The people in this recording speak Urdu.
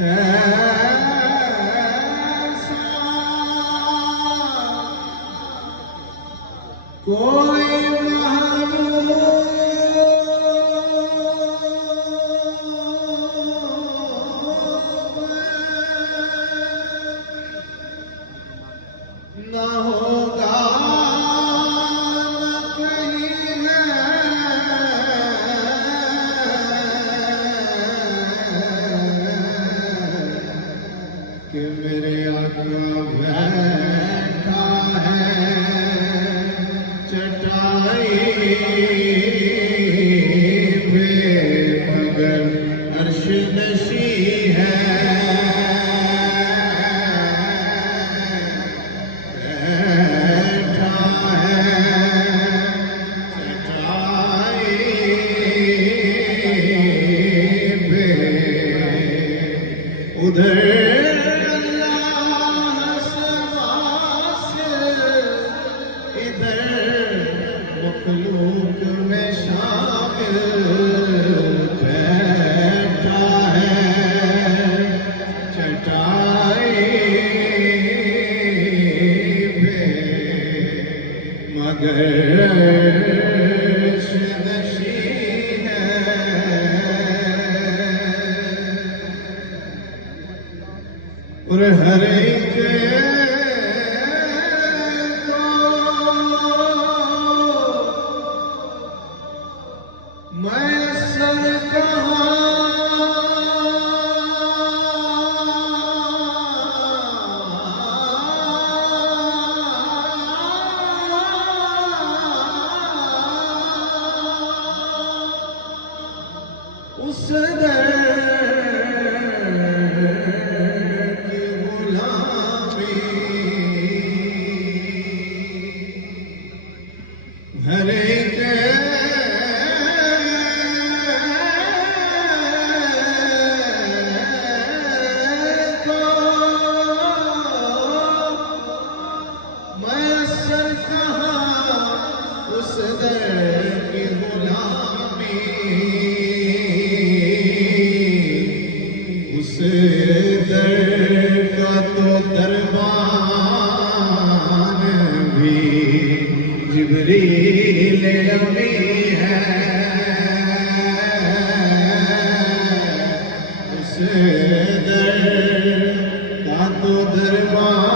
ایسا کوئی محبوب نہ ہوگا نہ کہیں ہے کہ میرے آقا بیٹھا ہے چٹائی پہ مگر عرش نشیں ہے ادھر اللہ سے واصل ادھر مخلوق میں شامل بیٹھا ہے چٹائی پہ مگر اور ہر ایک کو میسر کہاں اس در ہر ایک کو میسر کہاں اس در کی غلامی اس در کا تو دربان بھی جبریل امی ہے اس در کا تو دربان